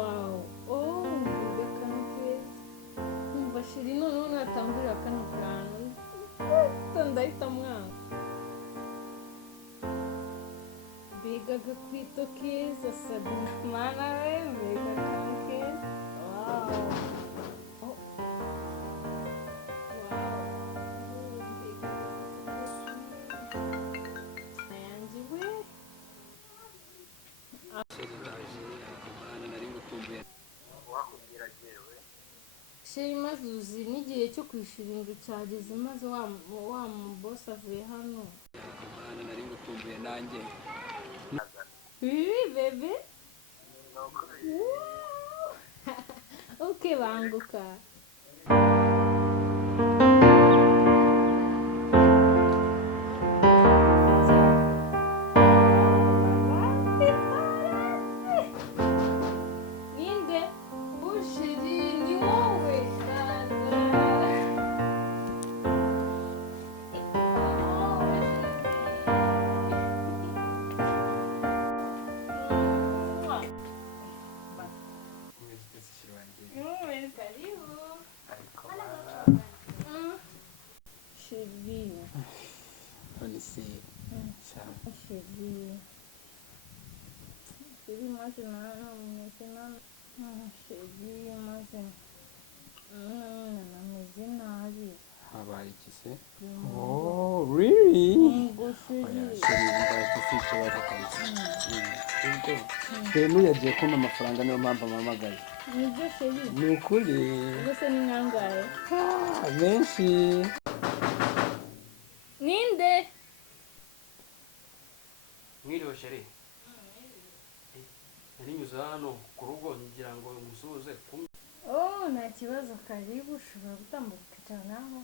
Wow. Oh, mbega akantu keza. Umva sheri noneho natangurira kano kantu. Ndahita mwanga. Mbega agakwito keza Sabi. Mana we, mbega akantu keza. Wow. Oh. Sheri maze uzi n'igihe cyo kwishyura inzu cyageze maze wa boss avuye hano. Umwana nari ngukumbuye nanjye. Bebe. Okay, banguka. Sheri maze nameze nabi. Habaye iki se? Oh, really? Sheri yagiye kumpa amafaranga niyo mpamvu mpamagaye. Nibyo Sheri? Ni ukuri. Ubuse ni nkangahe? Menshi. Ninde? Mwiriwe Sheri. Nari nyuze hano ku rugo ngira ngo musuhuze. Oh, nta kibazo karibu ushobora gutambuka ukicara naho.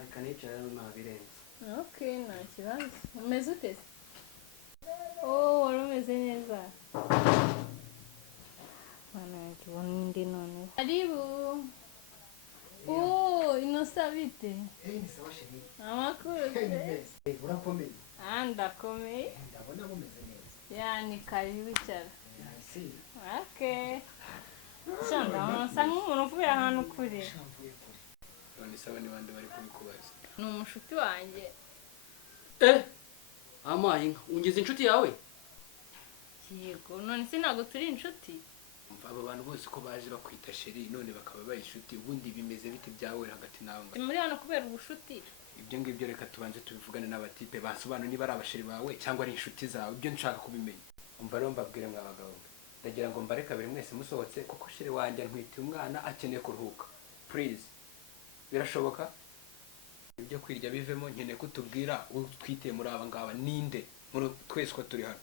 Reka nicara hano nabirenze. Okay, nta kibazo. Umeze ute? Oh, wari umeze neza. Mana tubona indi none. Karibu. Oh, inosa bite? Ni sawa Sheri. Amakuru. Urakomeye. Ndakomeye. Ndabona mumeze neza. Yani karibu icara. Si. Okay. Shanda, unasa nk'umuntu uvuye ahantu kure. None sawa ni bande bari kubikubaza. Ni umushuti wanjye. Amaye inka, ungeze inshuti yawe? Yego, none se ntabwo turi inshuti? Aba bantu bose ko baje bakwita Sheri none bakaba bari inshuti ubundi bimeze bite byawe hagati nawe? Muri hano kubera ubushuti. Ibyo ngibyo reka tubanze tubivugane n'abatipe basobanura niba ari abasheri bawe cyangwa ari inshuti zawe ibyo nshaka kubimenya. Umva rero mbabwire mwabagabo. Ndagira ngo mbare kabiri mwese musohotse kuko Sheri wanjye ntwite umwana akeneye kuruhuka. Please. Birashoboka? Ibyo kwirya bivemo nkeneye kutubwira utwite muri aba ngaba ninde muri twese ko turi hano.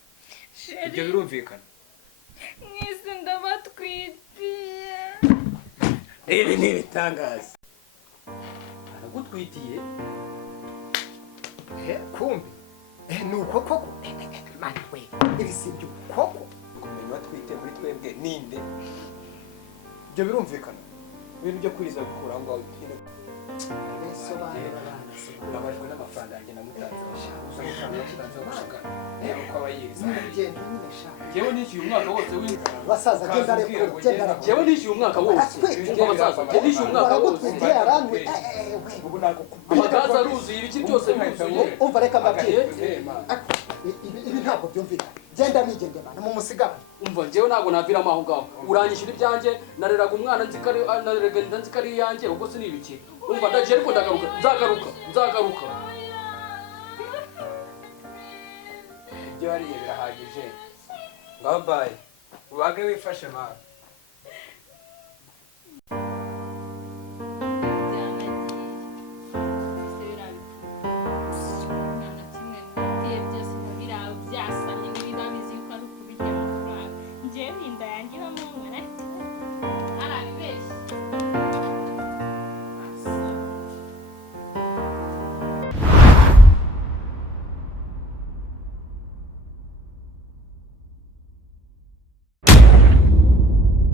Ibyo birumvikana. Mwese ndabatwitiye. Ibi ni ibitangaza. Aragutwitiye? Kumbi. Nuko koko. Mana we. Ibi si byo koko. Kumenya watwite muri twebwe ninde? Ibyo birumvikana. Ibintu byo kwiriza gukura ngo nyine urabajwe n'amafaranga yanjye namutanze gusa amafaranga yakitanze gushaka rero ko abayiriza Jewe nishyuye umwaka wose basaza genda reko Jewe nishyuye umwaka wose Jewe nishyuye umwaka wose ubu nako amagaza aruzuye ibiki byose biruzuye umva reka mbabwire ibi ntabwo byumvikana genda nigende bana mu musigara umva jewe ntabwo naviramo aho ngaho uranyishyura ibyanjye nareraga umwana nzikari yanjye ubwo se nibiki umva ndagiye ariko ndagaruka nzagaruka ibyo hariye birahagije ngaho baye ubage wifashe mara